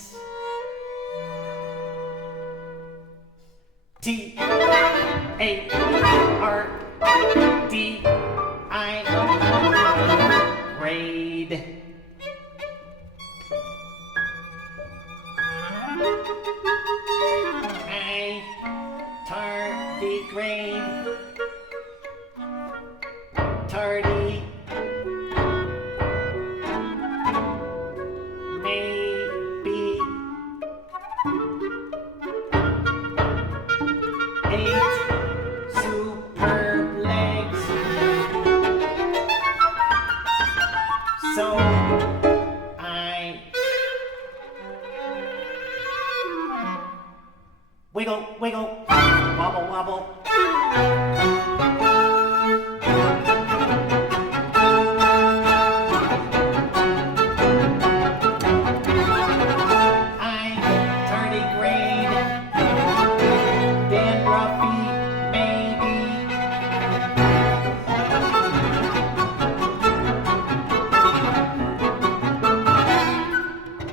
dance. T-A-R-D-I, grade. I, tardigrade. Tardy. Maybe. 8 superb legs. So I wiggle, wiggle, wobble, wobble.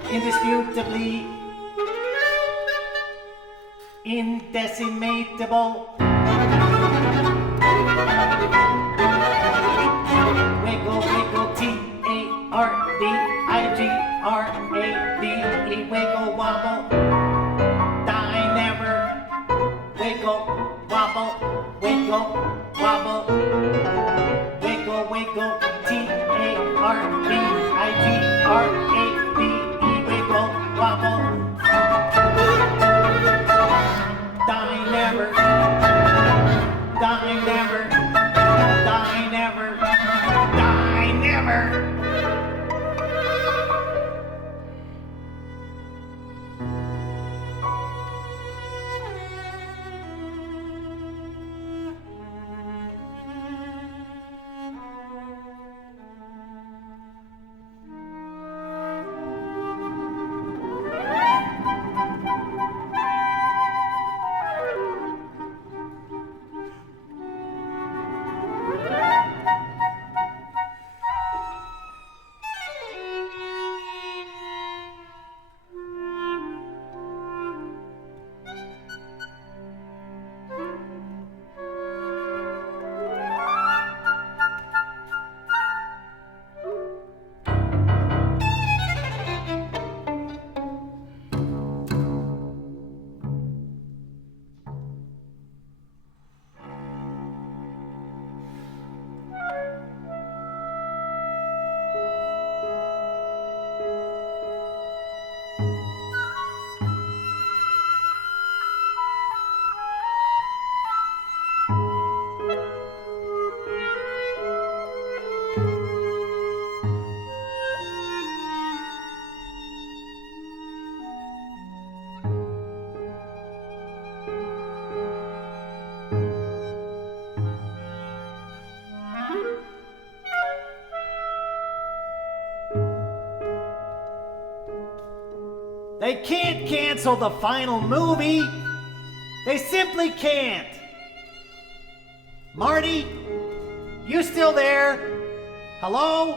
Indisputably indecimatable. Wiggle, wiggle, T-A-R-D-I-G-R-A-D-E, wiggle, wobble, die never. Wiggle, wobble, wiggle, wobble. Wiggle, wiggle, T-A-R-D-I-G-R-A-D-E, wiggle, wobble. Die never. Die never. Die never. Die never. They can't cancel the final movie. They simply can't. Marty, you still there? Hello?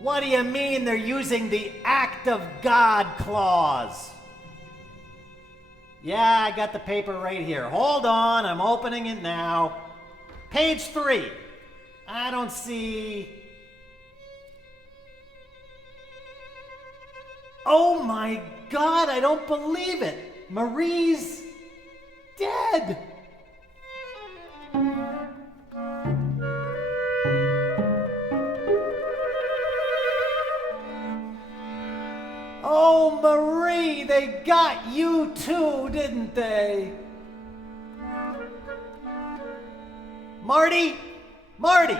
What do you mean they're using the act of God clause? Yeah, I got the paper right here. Hold on, I'm opening it now. Page 3. I don't see... Oh my God, I don't believe it. Marie's dead. Oh, Marie, they got you too, didn't they? Marty? Marty!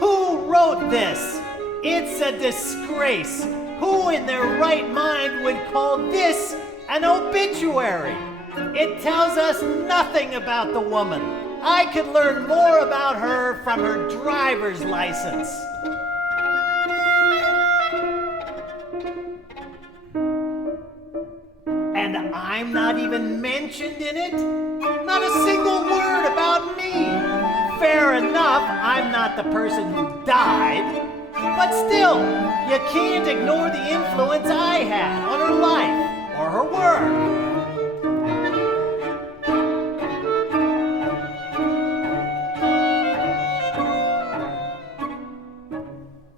Who wrote this? It's a disgrace. Who in their right mind would call this an obituary? It tells us nothing about the woman. I could learn more about her from her driver's license. And I'm not even mentioned in it? a single word about me. Fair enough, I'm not the person who died. But still, you can't ignore the influence I had on her life or her work.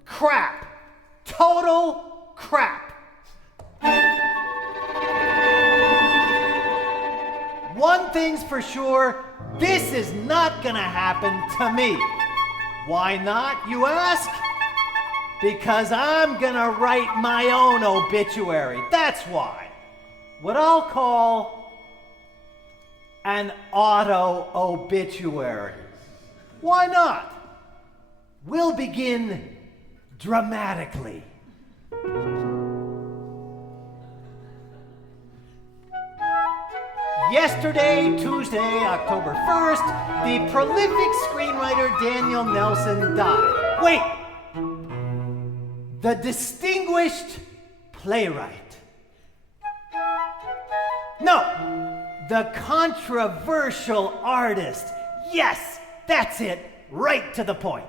Crap. Total crap. One thing's for sure, this is not gonna happen to me. Why not, you ask? Because I'm gonna write my own obituary, that's why. What I'll call an auto-obituary. Why not? We'll begin dramatically. Yesterday, Tuesday, October 1st, the prolific screenwriter Daniel Nelson died. Wait! The distinguished playwright. No, the controversial artist. Yes, that's it, right to the point.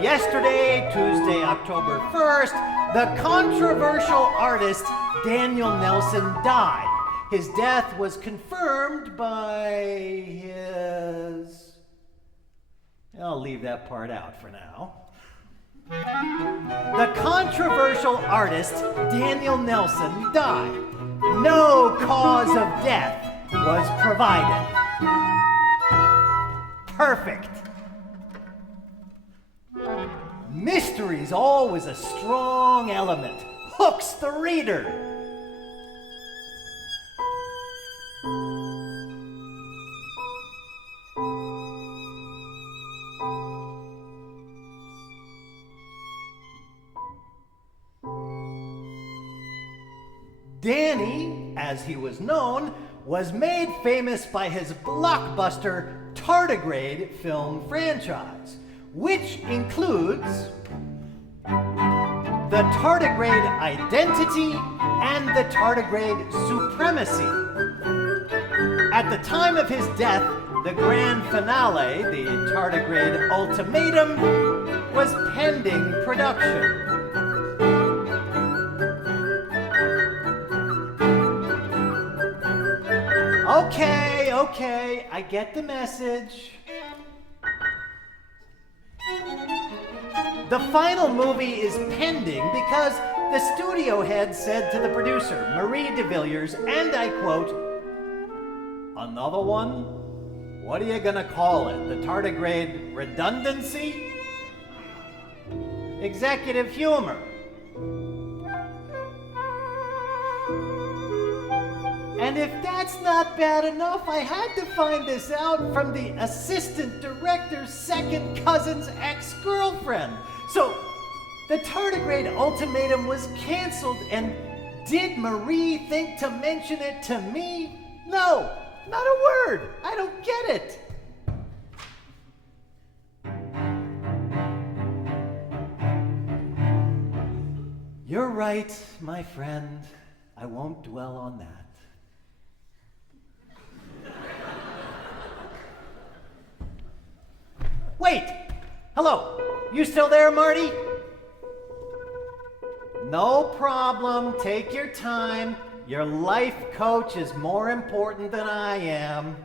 Yesterday, Tuesday, October 1st, the controversial artist Daniel Nelson died. His death was confirmed by his... I'll leave that part out for now. The controversial artist Daniel Nelson died. No cause of death was provided. Perfect. Mystery's always a strong element. Hooks the reader. Danny, as he was known, was made famous by his blockbuster tardigrade film franchise, which includes the tardigrade identity and the tardigrade supremacy. At the time of his death, the grand finale, the tardigrade ultimatum, was pending production. Okay, I get the message. The final movie is pending because the studio head said to the producer, Marie de Villiers, and I quote, "Another one? What are you gonna call it? The tardigrade redundancy? Executive humor." And if that's not bad enough, I had to find this out from the assistant director's second cousin's ex-girlfriend. So, the tardigrade ultimatum was canceled, and did Marie think to mention it to me? No, not a word. I don't get it. You're right, my friend. I won't dwell on that. Wait! Hello! You still there, Marty? No problem. Take your time. Your life coach is more important than I am.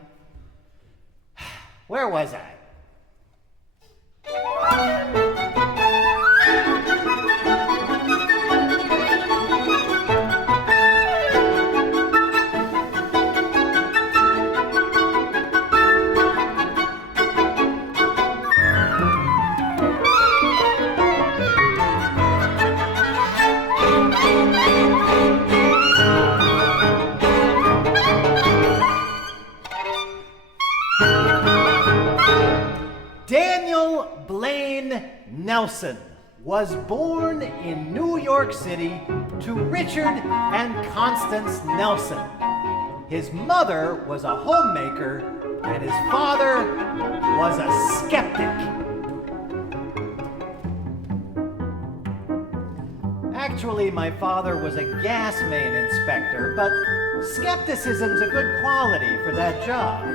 Where was I? Nelson was born in New York City to Richard and Constance Nelson. His mother was a homemaker and his father was a skeptic. Actually, my father was a gas main inspector, but Skepticism's a good quality for that job.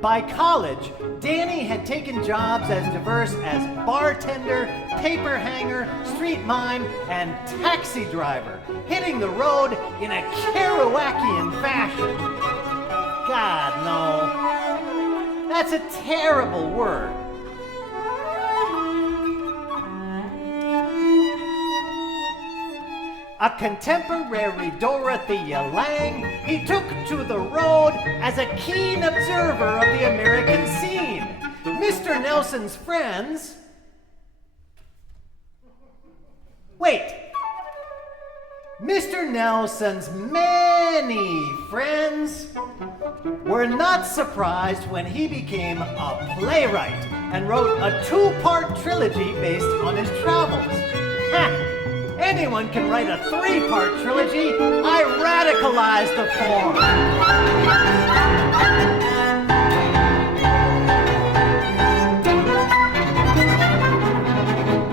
By college, Danny had taken jobs as diverse as bartender, paper hanger, street mime, and taxi driver, hitting the road in a Kerouacian fashion. God, no. That's a terrible word. A contemporary Dorothea Lange, he took to the road as a keen observer of the American scene. Mr. Nelson's friends... Wait. Mr. Nelson's many friends were not surprised when he became a playwright and wrote a 2-part trilogy based on his travels. Ha! Anyone can write a 3-part trilogy. I radicalized the form.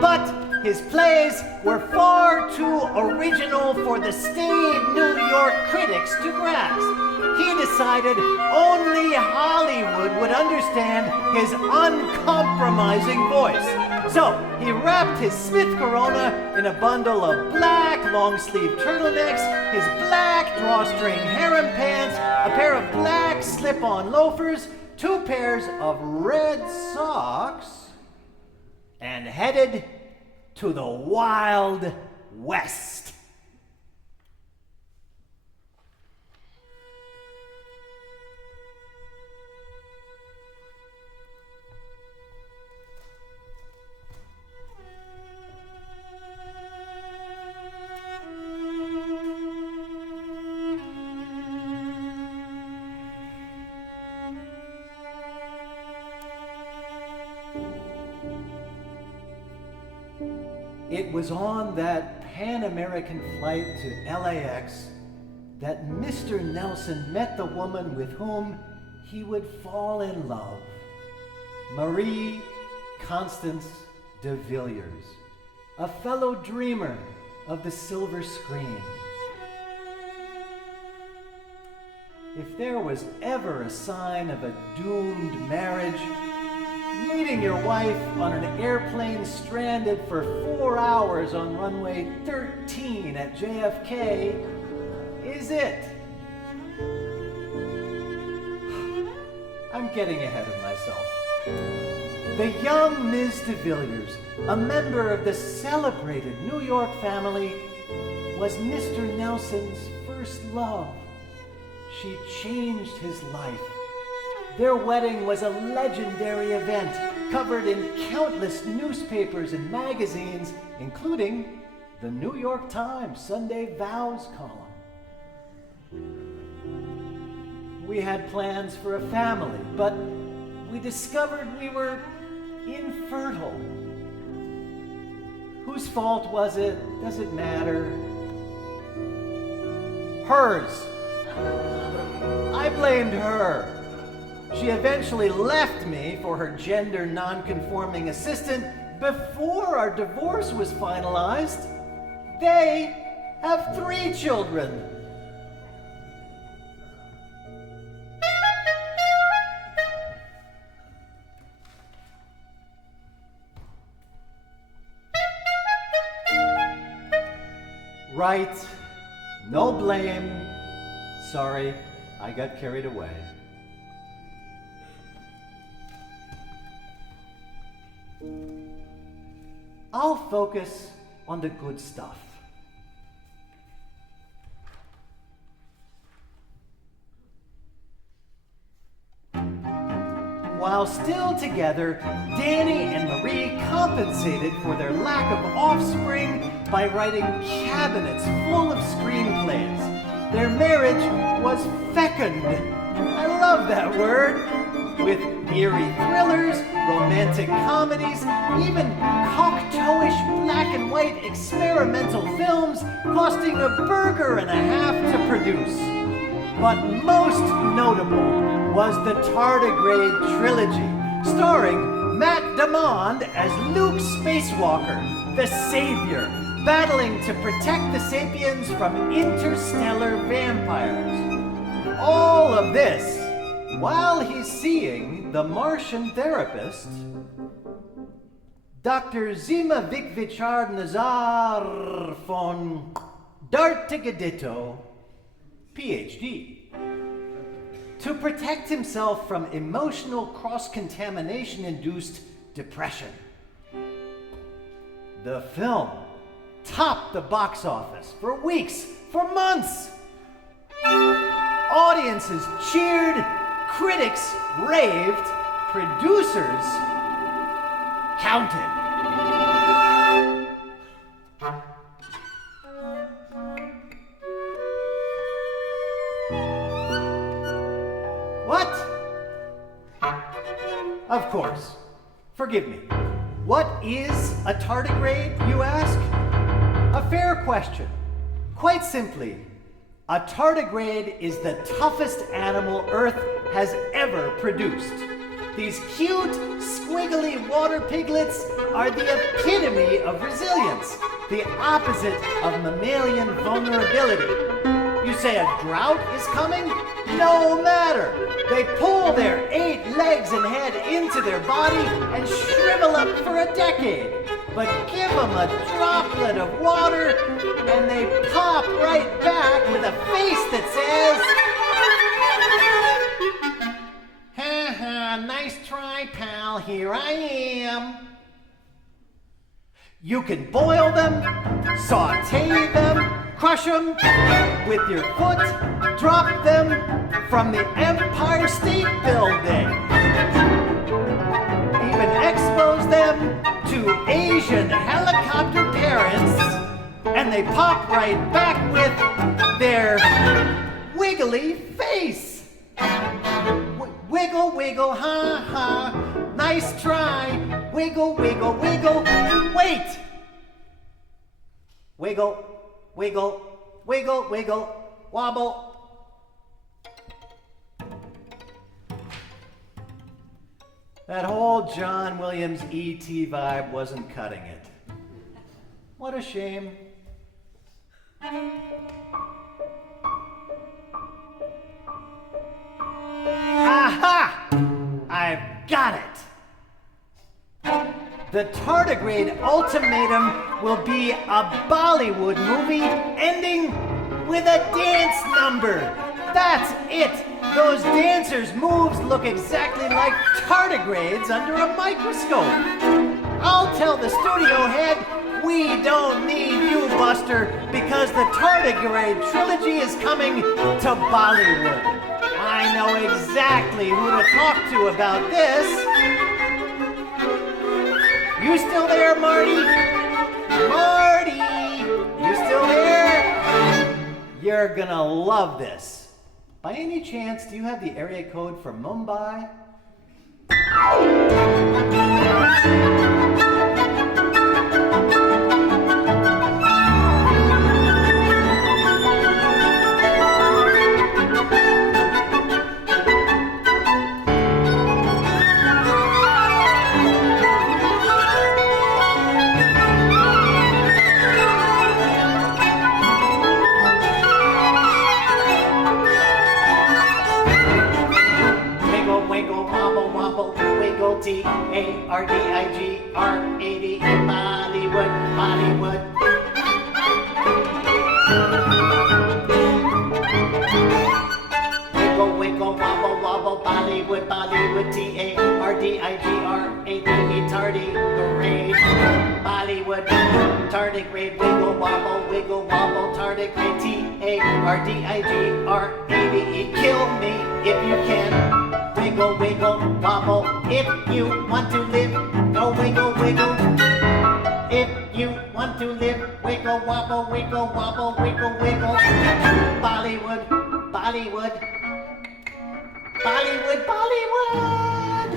But his plays were far too original for the staid New York critics to grasp. He decided only Hollywood would understand his uncompromising voice. So he wrapped his Smith Corona in a bundle of black long-sleeve turtlenecks, his black drawstring harem pants, a pair of black slip-on loafers, 2 pairs of red socks, and headed to the Wild West. It was on that Pan-American flight to LAX that Mr. Nelson met the woman with whom he would fall in love, Marie Constance de Villiers, a fellow dreamer of the silver screen. If there was ever a sign of a doomed marriage, meeting your wife on an airplane stranded for 4 hours on runway 13 at JFK is it. I'm getting ahead of myself. The young Ms. de Villiers, a member of the celebrated New York family, was Mr. Nelson's first love. She changed his life. Their wedding was a legendary event, covered in countless newspapers and magazines, including the New York Times Sunday Vows column. We had plans for a family, but we discovered we were infertile. Whose fault was it? Does it matter? Hers. I blamed her. She eventually left me for her gender non-conforming assistant before our divorce was finalized. They have 3 children. Right. No blame. Sorry, I got carried away. I'll focus on the good stuff. While still together, Danny and Marie compensated for their lack of offspring by writing cabinets full of screenplays. Their marriage was fecund. I love that word. With eerie thrillers, romantic comedies, even cocktoish black and white experimental films costing $1.50 to produce. But most notable was the Tardigrade trilogy, starring Matt Damon as Luke Spacewalker, the savior, battling to protect the sapiens from interstellar vampires. All of this while he's seeing the Martian therapist, Dr. Zima Vikvichar Nazar von Dartigadito, PhD. To protect himself from emotional cross-contamination induced depression. The film topped the box office for weeks, for months. Audiences cheered, critics raved, producers counted. What? Of course. Forgive me. What is a tardigrade, you ask? A fair question. Quite simply, a tardigrade is the toughest animal Earth has ever produced. These cute, squiggly water piglets are the epitome of resilience, the opposite of mammalian vulnerability. You say a drought is coming? No matter. They pull their 8 legs and head into their body and shrivel up for a decade. But give them a droplet of water and they pop right back with a face that says, "Ha ha, nice try, pal, here I am." You can boil them, saute them, crush them with your foot, drop them from the Empire State Building. Even expose them to Asian helicopter parents, and they pop right back with their wiggly face. Wiggle, wiggle, ha ha, nice try. Wiggle, wiggle, wiggle, wait. Wiggle, wiggle, wiggle, wiggle, wobble. That whole John Williams E.T. vibe wasn't cutting it. What a shame. Aha! I've got it! The Tardigrade Ultimatum will be a Bollywood movie ending with a dance number. That's it! Those dancers' moves look exactly like tardigrades under a microscope. I'll tell the studio head, we don't need you, Buster, because the Tardigrade trilogy is coming to Bollywood. I know exactly who to talk to about this. You still there, Marty? Marty! You still there? You're gonna love this. By any chance, do you have the area code for Mumbai? T-A-R-D-I-G-R-A-D Bollywood, Bollywood. Wiggle, wiggle, wobble, wobble, Bollywood, Bollywood, T-A-R-D-I-G-R-A-D tardigrade, Bollywood, tardigrade, wiggle, wobble, tardigrade, T-A-R-D-I-G-R-A-D-E. Kill me if you can. Wiggle, wiggle, wobble, if you want to live, go wiggle, wiggle. If you want to live, wiggle, wobble, wiggle, wobble, wiggle, wiggle. Bollywood, Bollywood, Bollywood, Bollywood.